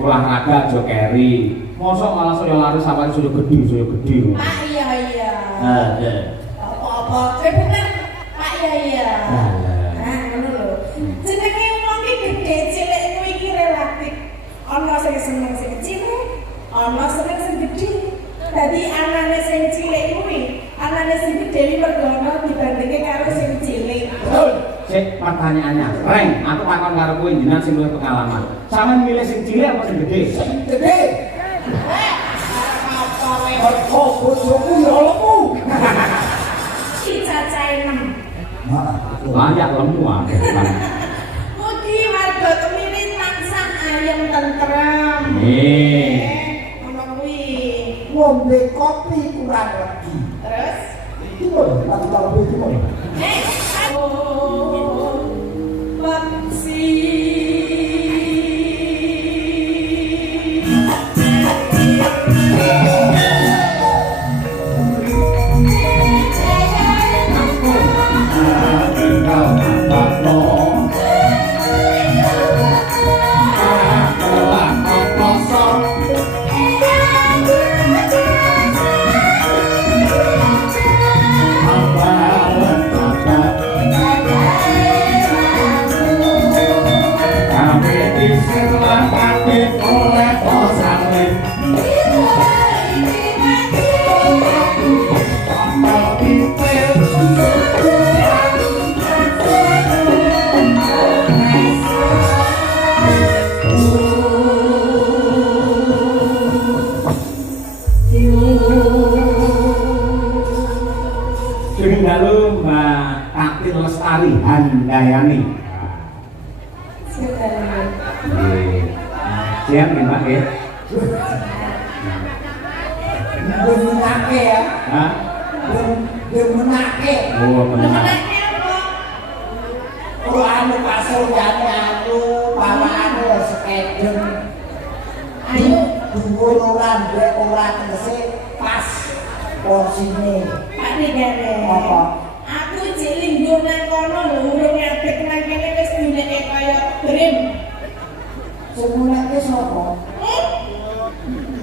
Olahraga aja keri. Mosok malah saya lari sampai sudah gede. Pak iya. Ada. Apa-apa. Cepetan Pak iya. Nah, ngono lho. Jenenge wong iki gede cilik kuwi iki relatif. Ana sing seneng sing cilik, ana sing gede. Dadi anane sing cilik kuwi, anane sing gede mergo ana dibandingke karo sing cilik. Betul. Sik pertanyaannya, Reng, aku takon karo kowe jenengan sing luwih pengalaman. Sampeyan milih sing cilik apa sing gede? Sing gede. Apa wae kok bojoku ya lemu. Si cacahe 6. Layak lemu ah. Mugi warga kemiri tansah ayem tentrem. Ngono kuwi. Ngombe kopi kurang lagi. Terus? Iki lho, lagu iki lho. Handayani. Siap nih Pak ya? Belum menake ya? Hah? Belum menake. Oh benar. Kalau anu pasoljane anu pawakane sekedeng. Ayo dhuwur ora ndek ora tegese pas porsine. Pak Negara. Apa? Aku cek linggo nang kono lho urung ngadeg nang kene wis dineke kaya grim. Sing mulake sapa?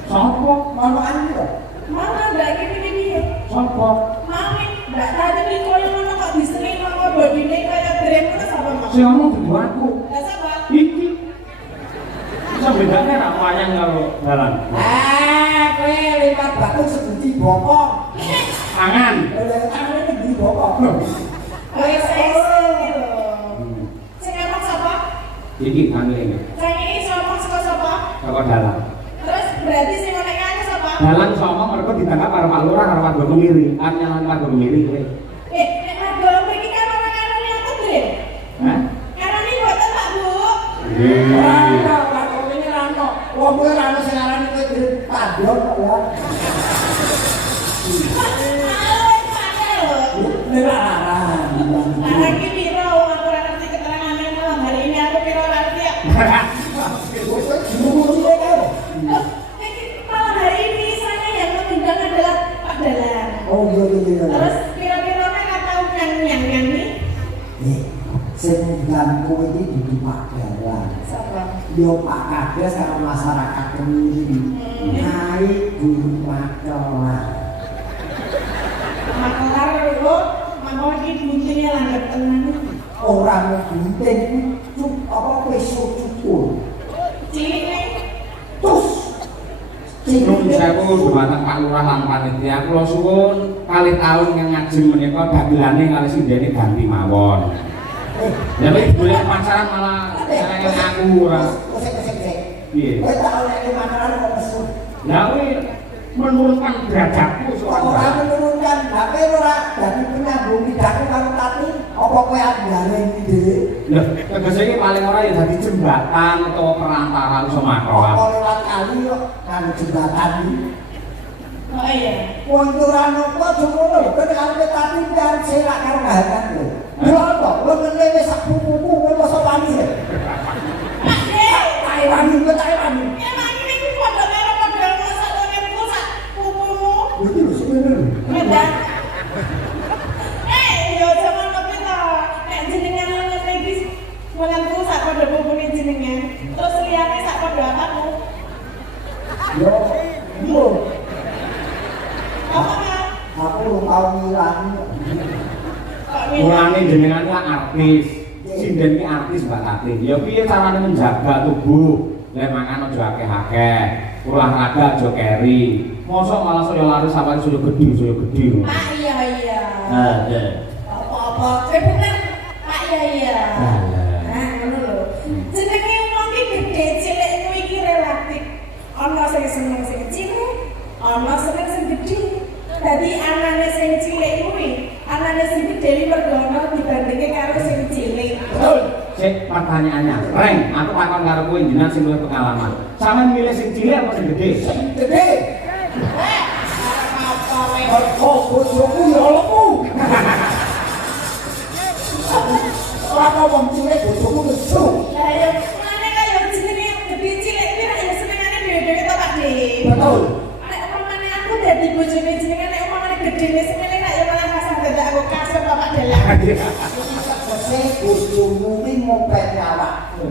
Sopo? Manukan lho. Mana ndak kene piye? Sopo? Mami, ndak tadi iki koyo ngono kok disengin kok bodine kaya grim terus apa Mas? Si ngomong dudu aku. Lah sapa? Iki. Bisa bedanya ra wayang karo dalan. Kowe liwat batu sebuti bokok. Tangan. Lah tangan iki di bokok. Wis lho. Sing ngomong sapa? Iki kangge. Sing iki ngomong sapa? Karo dalan. Terus berarti sing ngene kene sapa? Dalan sama mereka ditangkap karo Pak Lurah karo Pak Kemiri. Anyalan Pak Kemiri kowe. Nek marga mriki kan ora karo yang grim. Hah? Karo ni boten Pak Bu. Ora Pak kowe ini ra ono. Wong kowe ra ono sing aran kowe dhewe padhon kok ya. Nek ra aran. Lah iki piro aku ora ngerti keterangane malam hari ini aku piro ora ngerti ya. Malam hari ini saya yang mengundang adalah Pak Dalan. Oh iya. Terus piro-pirone ora tau nyang-nyang nih. Sing ngundang kowe iki dudu Pak Dalan. Sapa? Yo Pak Kades karo masyarakat Kemiri. Hai guru makelar. Makelar lho, mangko iki buntine langgep tenan. Ora mau gunting cuk apa besok cukur. Cilik nih. Terus Nuwun sewu dumateng Pak Lurah lan panitia. Kula suwun kalih taun yang ngajeng menika dagelane kalih sindene ganti mawon. Ya wis boleh pacaran malah saya aku ora. Piye? Kowe tak oleh makanan kok mesu. Lah kowe menurunkan derajatku Ora soalnya. menurunkan, tapi ora dadi penyambung lidahku karo tata kali apa kowe andane iki dhewe? Lho, tegese iki paling ora ya dadi jembatan utawa perantara iso makroan. Apa lewat kali kok kan jembatan iki. Oh iya. Wong ora nopo jomono lho, kan arep tapi biar selak karo kahanan lho. Lho to, wong ngene wis sak pupuku kowe mosok wani. Pak De. Taiwan iki Taiwan. Emang ini ku padha karo padha masak ngene sak pupumu. Iki lho sebenarnya. Beda. Yo jaman tapi to, nek jenengan ngene iki menentu sak padha pupune jenengan. Terus liyane sak padha apamu. Yo, yo. Apa ya? Aku lu tau ngilangi. Mulane jenengan iki artis. Sinden iki artis Mbak Tati. Ya piye carane menjaga tubuh? Lek mangan aja akeh-akeh. Olahraga aja keri. Mosok malah saya lari sampai saya gede. Pak iya. Iya. Apa-apa. Bener Pak iya. Nah, ngono lho. Jenenge wong iki gede cilik kuwi iki relatif. Ana sing seneng sing kecil, ana seneng sing gede. Dadi anane sing cilik kuwi, anane sing gede iki mergono dibandingke karo sing cilik. Betul. Cek pertanyaannya. Reng, aku takon karo kowe jenengan sing luwih pengalaman. Sampeyan milih sing cilik apa sing gede? Sing gede. Apa wae. Oh, bojoku ya lemu. Ora kok wong cilik bojoku nesu. Lah ya mane kaya jenenge gede cilik kuwi ra ya senengane dhewe-dhewe to Pak De. Betul. Nek umpamane aku dadi bojone jenengan nek umpamane gedene semene ra ya malah kasar dadak aku kasar Bapak Dalang. Tegese bojomu ki ngopeni awakmu.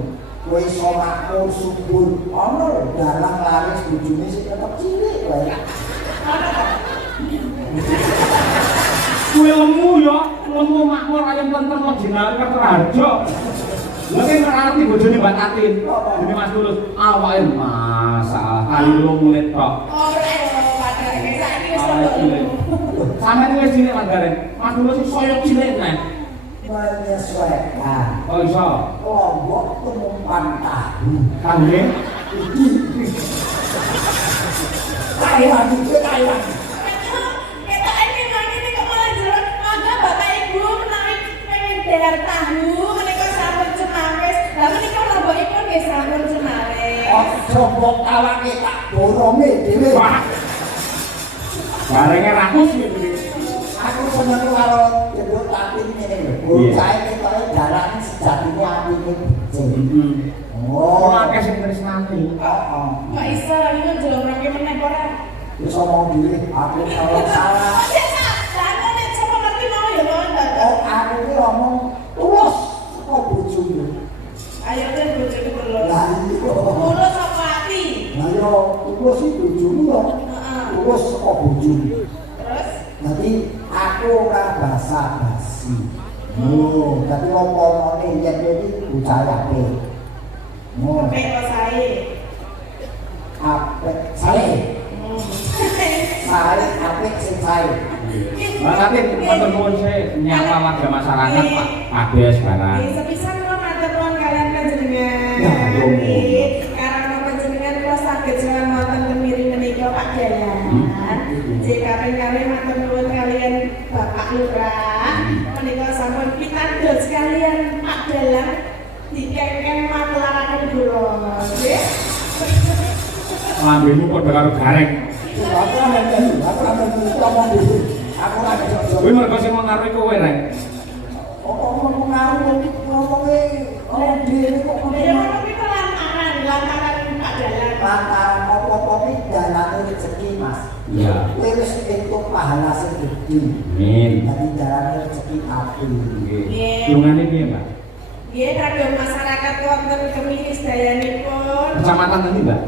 Kowe iso makmur subur. Ana lho dalang laris bojone sing tetep cilik wae. Kue lemu ya, lemu makmur ayam tentrem kok jenenge Kertarjo. Lha ki ngerti bojone Mbak Tatin. Dene Mas Tulus, awake masalah kali lemu tok. Ora yo padahal saiki wis padha. Sampeyan wis cilik Mandarin. Mas Tulus sing saya cilik neh. Menyesuaikan. Oh iso. Lombok tumumpan tahu. Kangge Taiwan itu Taiwan. Kita ini ngene kok malah jelek. Mangga Bapak Ibu menawi pengen dahar tahu menika sampun cemawis. Lah menika lambokipun nggih sampun cemawis. Ojo mbok tawange tak borome dhewe. barenge rakus iki. Aku seneng karo jenduk tapi ngene lho. Bocah iki kaya darane sejatine atine becik. Oh, Ora akeh sing tresnani. heeh. Mbak Isa ini jolomake meneh ora. Wis omong dhewe, aku kalau salah. Lah nek sapa ngerti mau ya mawon Bapak. Oh, aku ki omong tulus kok bojomu. Ayo ten bojoku lho. Lah iya. Mulus apa ati? Lah yo tulus iki bojomu yo. Heeh. Tulus kok bojomu. Terus Jadi aku ora basa-basi. Tapi omongane yen iki bocah apik. oke kok sae. Apik sae. Sae apik sing sae. Mbak Tatin, matur nuwun sih nyapa warga masyarakat Pak Kades barang. Nggih, sepisan kula matur nuwun kalian panjenengan. Ya, yo. Nggih, karena panjenengan kula saged jalan wonten temiri menika Pak Dalang. Jika kaping-kaping matur nuwun kalian Bapak Lurah. Menika sampun pitados kalian Pak Dalang dikengken matlaraken kula. Nggih. Lambemu padha karo gareng. Aku amen ngomong dhewe. Aku ora bisa. Kuwi mergo sing mengaruhi kowe, Reng. Ngomong ngaruh ngomonge ora dhewe kok Ya ngomong. ngono kuwi lantaran Pak Dalang. Lantaran apa-apa iki dalane rezeki, Mas. Iya. Kowe wis entuk pahala sing gedhe. Amin. Dadi dalane rezeki apik. Nggih. Dungane piye, Mbak? Nggih, kagem masyarakat wonten Kemiri sedayanipun Kecamatan nanti, Mbak?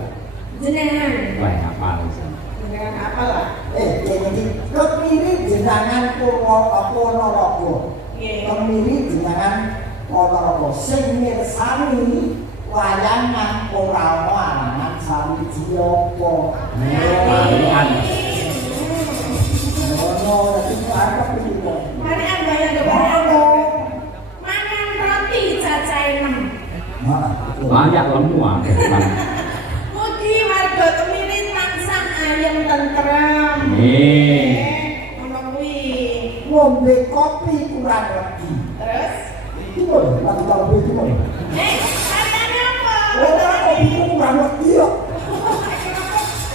jenengan. Wah, hafal. Jenengan apalah? Jadi kemiri jenengan Ponorogo. Nggih. Kemiri jenengan Ponorogo. Sing mirsani wayangan ora ana arangan sawiji apa. Paluan. Ono iki apa iki? Mari ambayan Ono. mangan roti cacahe 6. Heeh. Layak lemu akeh. Mugi warga Kemiri tansah ayem tentrem. Nggih. Ngono kuwi. Ngombe kopi kurang lebih. tahu itu kok. Artinya apa? Ora kok bingung ora ngerti yo.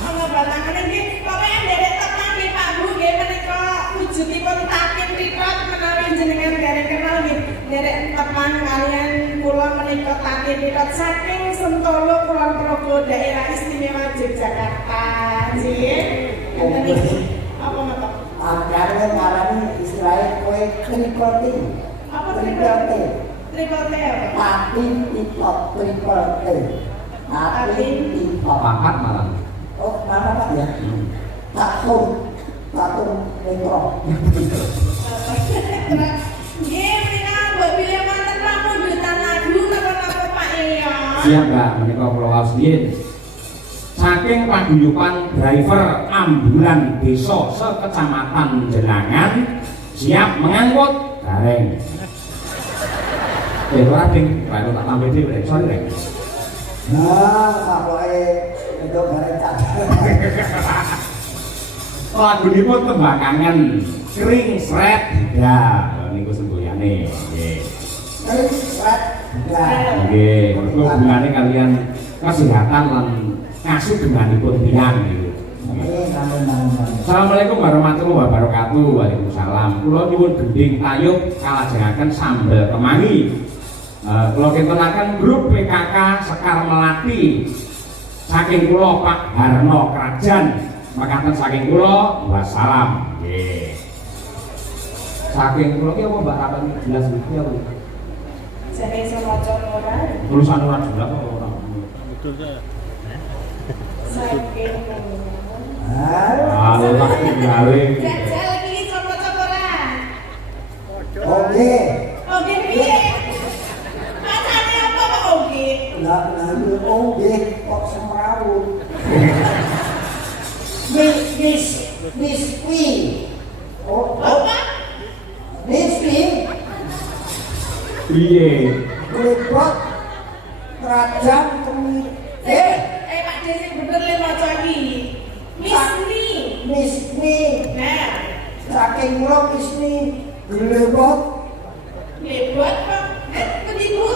Ana batangan iki pokoke nderek tenan nggih Pak Bu nggih menika wujudipun takin ripat menawi jenengan derek kenal nggih. Nderek teman kalian kula menika takin ripat saking Sentolo Kulon Progo daerah istimewa Yogyakarta. Nggih. Enten iki. Apa ngoten? Akhirnya ngarani istilahnya kue triple Apa triple T. Triple T apa? Patin tipot triple T. Patin tipot. papat malam Oh, mana Pak ya? Catur metro. Nggih, menika mbok bilih wonten pamundutan lagu napa-napa Pak ya. siap Mbak menika kula waos nggih saking paguyuban driver ambulan desa sekecamatan Jenangan siap mengangkut gareng ora ding baru tak tampil dhewe sorry rek Nah, sapoke itu gareng catur. lagunipun tembakangan kering sret ya niku semboyane nggih Terus red. Nah, nggih mergo hubungane kalian kesehatan lan kasugenganipun tiyang niku Assalamualaikum warahmatullahi wabarakatuh. Waalaikumsalam. Kula nyuwun gending tayub kalajengaken sambel kemangi. Kula kintenaken grup PKK Sekar Melati. Saking kula Pak Harno Krajan. Mekaten saking kula wassalam. Nggih. Saking kula ki apa Mbak Rapan jelas iki apa? Jane iso maca ora? Tulisan ora jelas apa ora? Betul saya. Saking Allah gawe. Jajal iki iso maca ora? Oke. Oke piye? Macane apa kok oke? Lah oke kok semrawut. Biskuit. Oh, Apa? biskuit. Piye? Klepot kerajaan kemiri. Pak Desi bener le maca iki. Misni. Misni. Nah, Saking kula misni glebot. hebat kok. Begitu.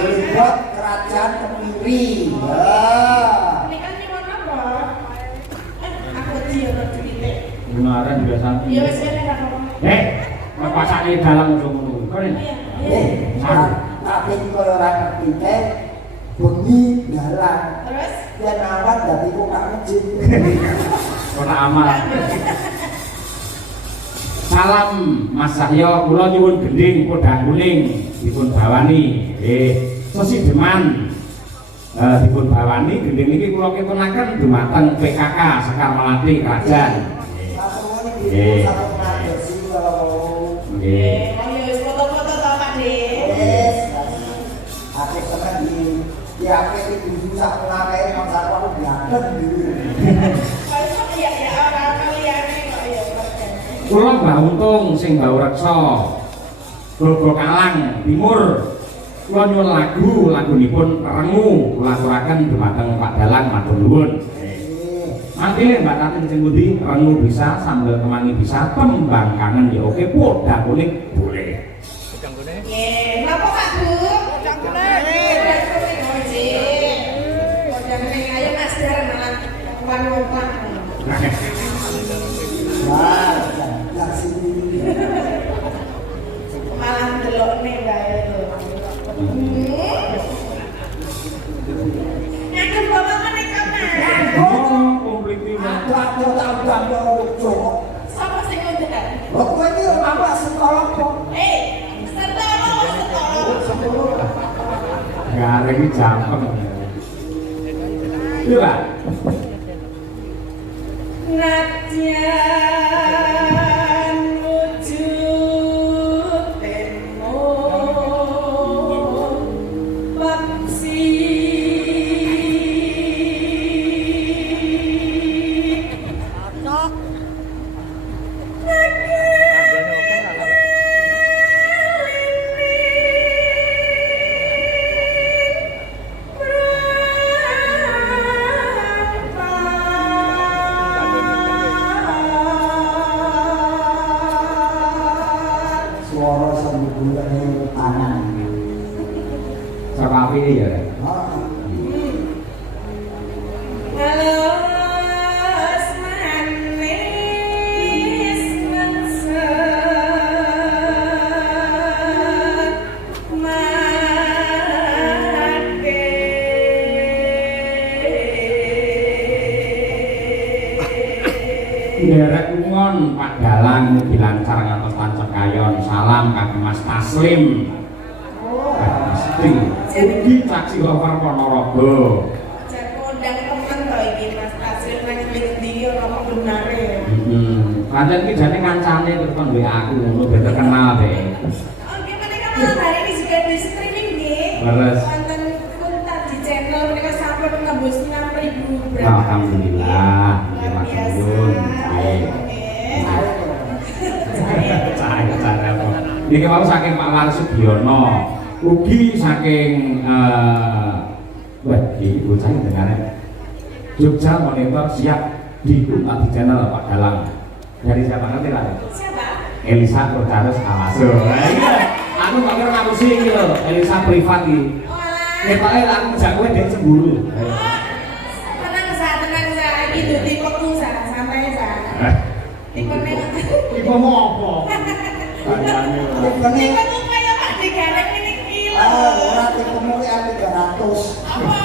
Glebot kerajaan kemiri. Ya. Ini kan nyuwun apa? Aku dia ora duwite. Benaran biasa. Ya wis kene ra apa. Pasake dalang ngono. Keren. Tapi kalau orang ngerti teh bengi dalang. Terus Yen awan dadi kok gak masjid. Ora amal. Salam Mas Sahyo, kula nyuwun gending podang kuning dipun bawani. Sesideman dipun bawani gending niki kula ketunaken dumateng PKK Sekar Melati Krajan. Nggih. Nggih. ayo wis foto-foto to Pak De. Yes. Aku seneng di HP itu sak ngawe mangsa aku diaden dulu. Kok ya orang kaliyane kok ya. Kula Mbah Untung sing Mbah Reksa. Grogol Kalang Timur. Kula nyuwun lagunipun Rengu kula aturaken dumateng Pak Dalang matur nuwun. Nanti Mbak Tati sing pundi Rengu bisa, sambel kemangi bisa, tembang kangen ya oke, podang kuning boleh. Nggih, napa Kak Bu? Podang kuning. Podang kuning ayo Mas Dar malah wan-wan. Wah, yang sini. Malah delokne bae lho. Ngagem bawa menika Mas. Oh, komplit iki. Aku tak lucu. Sapa sing ngundang? Kok kowe iki apa sekolah kok? Sertolo. Gareng iki jampeng. Iya, Pak. Nadyan wujud temu paksi apike ya. Halo manis Derek ngon Pak Dalang dilancar ngantos tancep kayon. Salam kagem Mas Taslim. Pasti. Ugi caci over Ponorogo. jan kondang temen to iki Mas Taslim nang ndi ora benare. Pancen iki jane kancane terus kon WA aku ngono ben terkenal deh. Oke, menika malam hari ini juga di streaming nggih. Leres. Wonten Kunta di channel menika sampun nembus 6.000 berapa. Alhamdulillah. Luar biasa. Cara niki mau saking Pak Laris Sugiono, ugi saking wah iki bocah dengane. Jogja Monitor siap dibuka di channel Pak Dalang. Dari siapa ngerti lah? Siapa? Elisa Rotaris Awaso. Aku kok kira ngapusi iki lho, Elisa privat iki. Ketoke aku ngejak kowe dek cemburu. Tenang sa, iki duti peku sa, santai sa. Tipe Iku mau apa? Kayane. Tipe tuh kayak Pak Digareng ini kilo. Ora ketemu ya 300. Apa?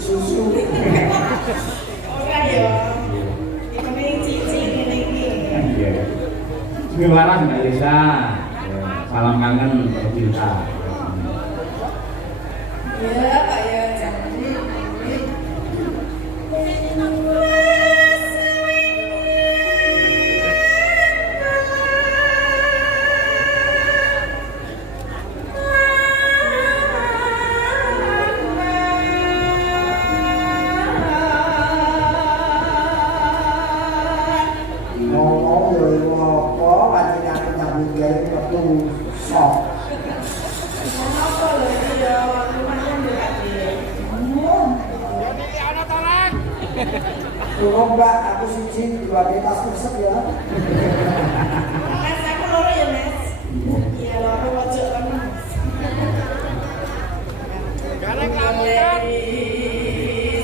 Susu. Ora ya. Tipe ini cici ini iki. Iya. Selamat Mbak Elisa. Salam kangen tercinta. Iya, Pak ya, jangan. Ngomong yo ngopo pancen aku nyambut gawe metu sok. Apa lho iki ya, rumahnya ndelok iki. Tolong Mbak, aku siji dua tas resep ya. Mas aku loro ya, Mas. Iya, loro pojok kan. Gareng lamukan.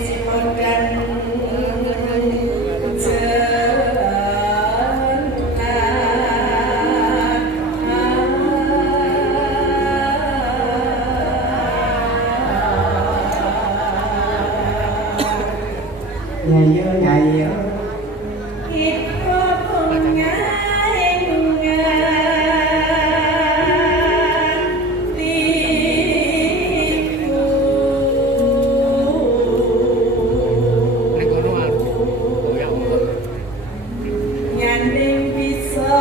Simon dan Nyayo nyayo. Iko bunga nyanding bisa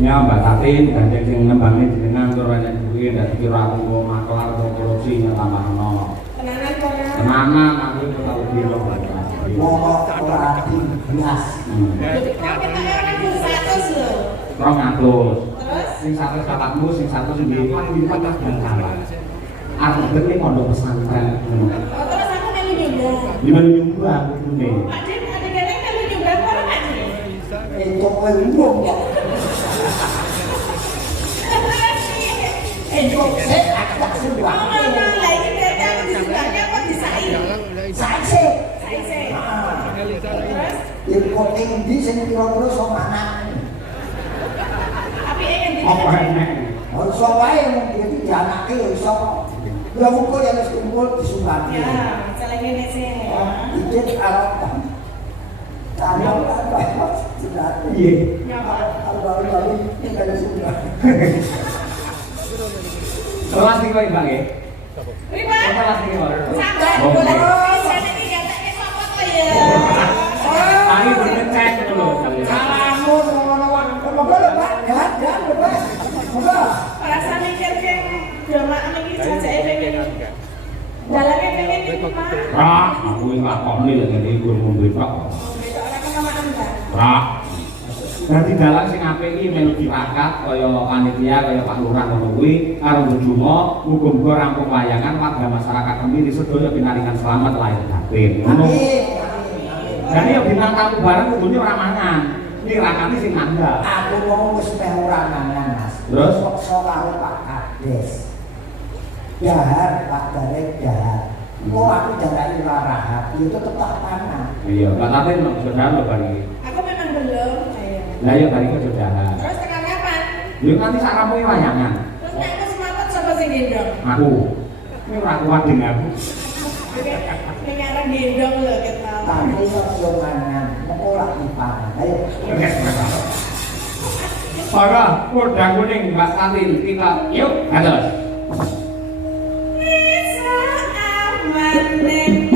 Ya Mbak Tatin gandeng sing nembangin jenengan tur enek duwe dadi kira aku mau maklar atau korupsi nyelamatno. tenanan kono. Tenanan aku iku tau biro. Ngomong ora diblas. Rong atus. Terus? Sing 100 kakakmu, sing 100 sing di lipat dan salah. Aku dene pondok pesantren. Terus aku melu nyumbang. Gimana juga aku dene. Pak Din, adegannya melu nyumbang apa Pak Din? Itu kowe umum ya. Itu sik aku tak Oh, sumbang. ngomong lah ini berarti aku disumbangnya apa disain? Saise. Sain. Terus? Ilmu tinggi sing kira-kira sok anak. Tapi yang di Apa enek? Iso wae mung dadi dianake ya iso. Ya mungko ya wis kumpul disumbang. Ya, misalnya ini sih. Dikit arep. Tanam apa tidak. Iya. Nyapa? Baru-baru ini dari sumbang. Kelas iki kowe Mbak nggih. Rima? Kelas iki Mbak. Sabar, Oh, boleh. nggih. Bisa ini gatanya apa kok ya? Tadi bercek gitu loh. Salamu ngono wae. Moga lho Pak, ya, bebas. Moga. Rasa mikir yang drama ini jajake pengen. Dalangnya pengen ini Pak. Ah, aku iki lakoni lek ngene iku ngombe tok. Beda Rak. Dadi dalang sing apik iki melu dirakat kaya panitia kaya Pak Lurah ngono kuwi karo bojomo muga-muga rampung layangan warga masyarakat kami sedaya pinaringan selamat lahir batin. Ngono. Dan ya bintang tamu bareng kudune ora mangan. Iki rakate sing nandhak. Aku mau wis meh ora mangan, Mas. Terus peksa karo Pak Kades. Dahar Pak Darek dahar. Kok aku jarake ora rahap, ya tetep tak pangan. iya, Pak Tatin sudah lho bari. Aku memang belum. Ayo. Lah ya bari sudah. Terus tekan kapan? Yo nanti sak rampung layangan. Terus nek aku semaput sapa sing gendong? Aku. Ini ora kuat dengan aku. Ning arep gendong lho ketau. Tapi yo mangan, mengko ora dipangan. Ayo. Para kuda kuning Mbak Tatin kita yuk atas. Bisa aman ning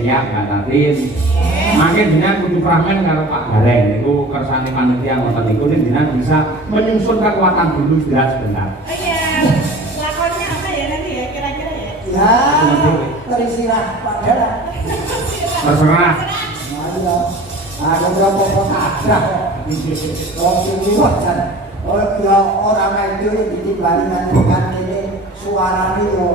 siap Mbak Tatin. Makin jenengan kudu pramen karo Pak Gareng niku kersane panitia ngoten niku jenengan bisa menyusun kekuatan dulu istirahat sebentar. Oh iya, lakonnya apa ya nanti ya kira-kira ya? Ya, terisilah Pak Dara. Terserah. Ayo, aku berapa kadah. Wong sini wajan. Orang itu yang ditimbali dengan ini suaranya yo